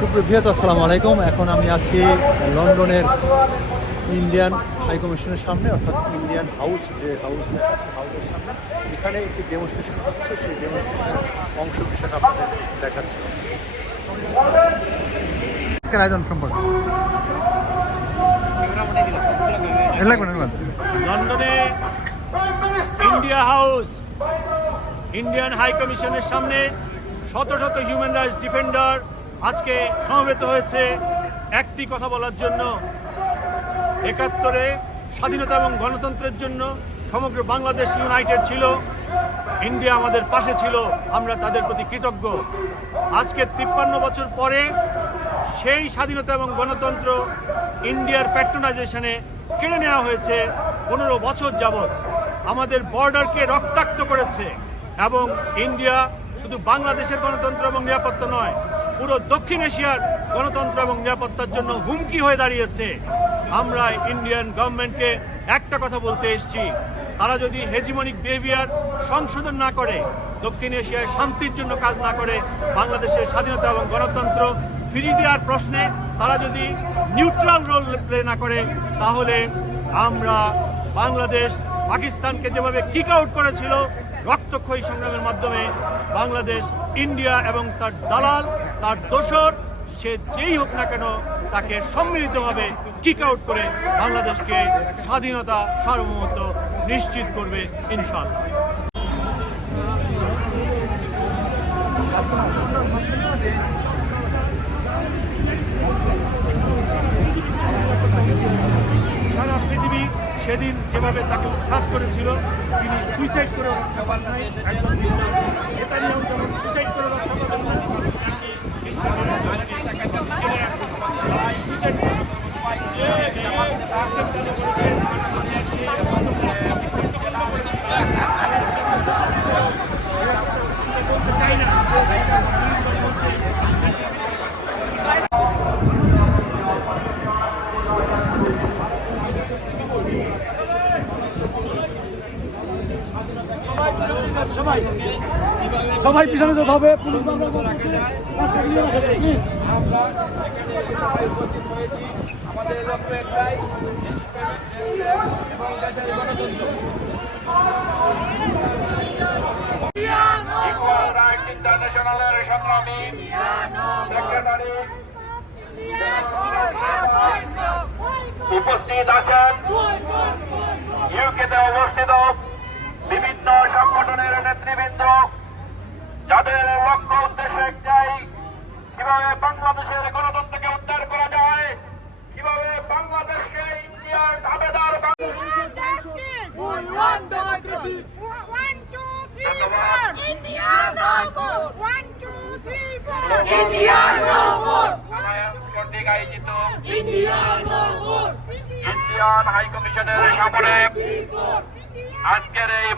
সুপ্রভিয়াত আসসালামু আলাইকুম। এখন আমি আছি লন্ডনের ইন্ডিয়ান হাই কমিশনের সামনে অর্থাৎ ইন্ডিয়ান হাউস যে হাউস হাউসের সামনে। এখানে একটি ডেমনস্ট্রেশন হচ্ছে সেই ডেমনস্ট্রেশনের অংশ বিশেষ আপনাদের দেখাচ্ছে। আজকের আয়োজন সম্পর্কে? লন্ডনে ইন্ডিয়া হাউস ইন্ডিয়ান হাই কমিশনের সামনে শত শত হিউম্যান রাইটস ডিফেন্ডার আজকে সমবেত হয়েছে একটি কথা বলার জন্য। একাত্তরে স্বাধীনতা এবং গণতন্ত্রের জন্য সমগ্র বাংলাদেশ ইউনাইটেড ছিল। ইন্ডিয়া আমাদের পাশে ছিল, আমরা তাদের প্রতি কৃতজ্ঞ। আজকে তিপ্পান্ন বছর পরে সেই স্বাধীনতা এবং গণতন্ত্র ইন্ডিয়ার প্যাট্রোনাইজেশনে কেড়ে নেওয়া হয়েছে পনেরো বছর যাবৎ। আমাদের বর্ডারকে রক্তাক্ত করেছে এবং ইন্ডিয়া শুধু বাংলাদেশের গণতন্ত্র এবং নিরাপত্তা নয় পুরো দক্ষিণ এশিয়ার গণতন্ত্র এবং নিরাপত্তার জন্য হুমকি হয়ে দাঁড়িয়েছে। আমরা ইন্ডিয়ান গভর্নমেন্টকে একটা কথা বলতে এসেছি। তারা যদি হেজিমনিক বিহেভিয়ার সংশোধন না করে, দক্ষিণ এশিয়ায় শান্তির জন্য কাজ না করে, বাংলাদেশের স্বাধীনতা এবং গণতন্ত্র ফিরিয়ে দেওয়ার প্রশ্নে তারা যদি নিউট্রাল রোল প্লে না করে, তাহলে আমরা বাংলাদেশ পাকিস্তানকে যেভাবে কিক আউট করেছিল, রক্তক্ষয়ী সংগ্রামের মাধ্যমে বাংলাদেশ, ইন্ডিয়া এবং তার দালাল তার দোসর সে যেই হোক না কেন তাকে সম্মিলিতভাবে কিক আউট করে বাংলাদেশকে স্বাধীনতা, সার্বভৌমত্ব নিশ্চিত করবে ইনশাআল্লাহ। সারা পৃথিবী সেদিন যেভাবে তাকে উৎখাত করেছিল, তিনি সুইসাইড করে রক্ষা পান নাই। একজন নেতানিয়াহু যেমন সুইসাইড করে রক্ষা পাবেন না সবাই। সবাই পিছনে যেতে হবে। পুলিশ বাংলা বলছে রাস্তা ক্লিয়ার রাখে প্লিজ আমাদের লক্ষ্য একটাই এবং দেশের গণতন্ত্র ইকুয়াল রাইটস ইন্টারন্যাশনালের সংগ্রামী সেক্রেটারি উপস্থিত আছেন ইউকেতে অবস্থিত বিভিন্ন সংগঠনের নেতৃবৃন্দ যাদের লক্ষ্য উদ্দেশ্য একটাই কীভাবে বাংলাদেশের গণতন্ত্রকে আজকের এই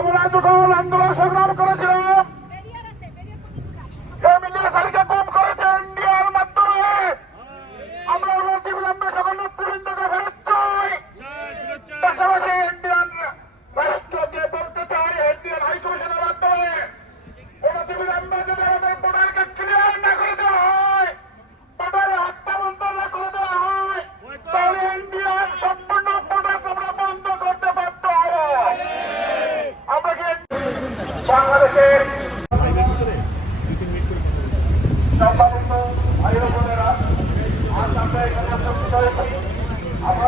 আমরা যখন আন্দোলন সংগ্রাম করেছিলাম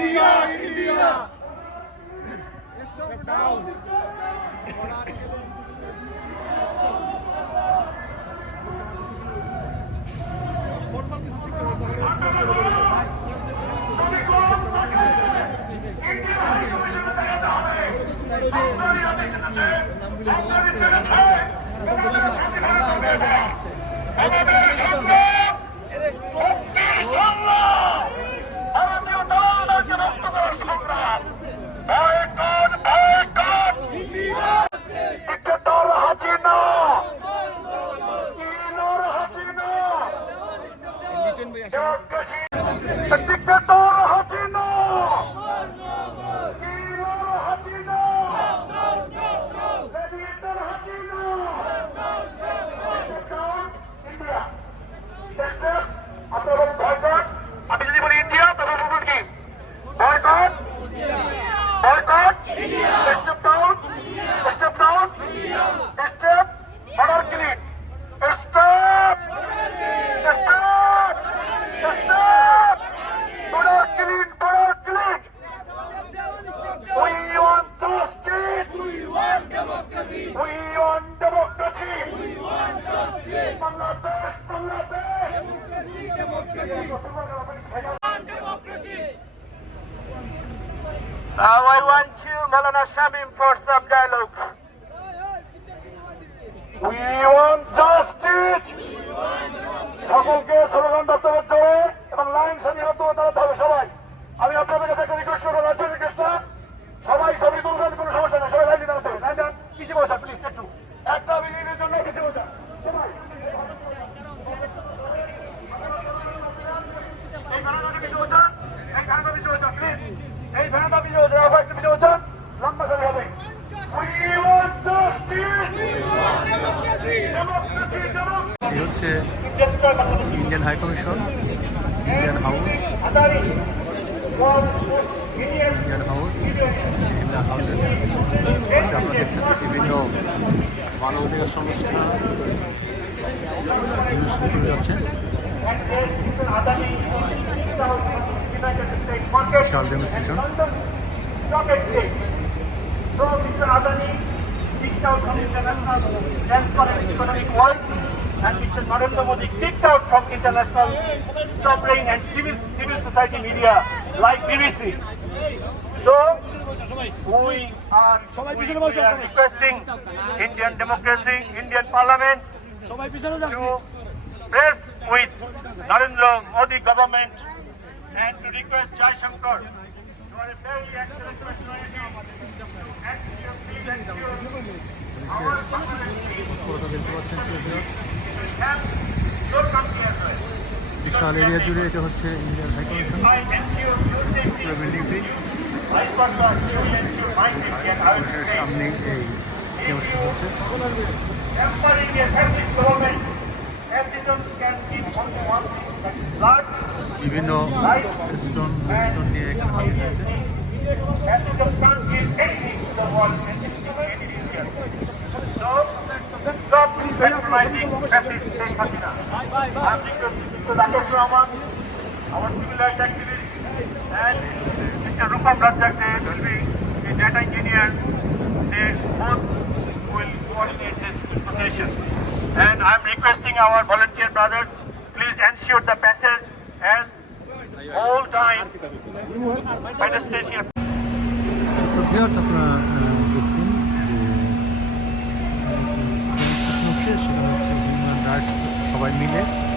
India India We want justice. সকলকে স্লোগান হবে জোরে এবং লাইন সারিয়ে হাত দাঁড়াতে হবে সবাই। আমি আপনাদের কাছে একটা রিকোয়েস্ট করব, রাজ্য রিকোয়েস্ট সবাই ছবি তুলবেন, কোনো সমস্যা নেই, সবাই লাইনে দাঁড়াতে হবে। লাইন দাঁড়ান কিছু বসা প্লিজ একটু। একটা মিনিটের জন্য কিছু বসা সবাই এই ভ্যানটা পিছিয়ে বসা এই ভ্যানটা পিছিয়ে বসা প্লিজ এই ভ্যানটা পিছিয়ে বসা আবার একটু পিছিয়ে বসা লম্বা সারি হবে We want justice! Democracy! Democracy! এই হচ্ছে Democracy! Indian high commission Indian house Indian house Indian হাউসের আপনারা দেখছেন যে বিভিন্ন মানবাধিকার সংস্থা অনুষ্ঠিত হয়েছে বিশাল demonstration international Mr. Narendra Modi kicked out from international sovereign and civil civil society media like BBC. So, we are, we, we are requesting Indian democracy, Indian parliament, to press with Narendra Modi government and to request Jai Shankar. You are a very excellent personality. And you feel that you বিশাল area জুড়ে এটা হচ্ছে Indian high commission. বিল্ডিংটি সামনে এই হচ্ছে বিভিন্ন stone stone নিয়ে এখানে হাজির হয়েছে. So, stop patronizing fascist Sheikh Hasina. I'm requesting Mr. Rakesh Rahman, our civil rights activist, and Mr. Rupam Rajak, they will be a data engineer. They both will coordinate this protest. And I'm requesting our volunteer brothers, please ensure the passage as all time pedestrian সুপ্রিয় viewers আপনারা rights সবাই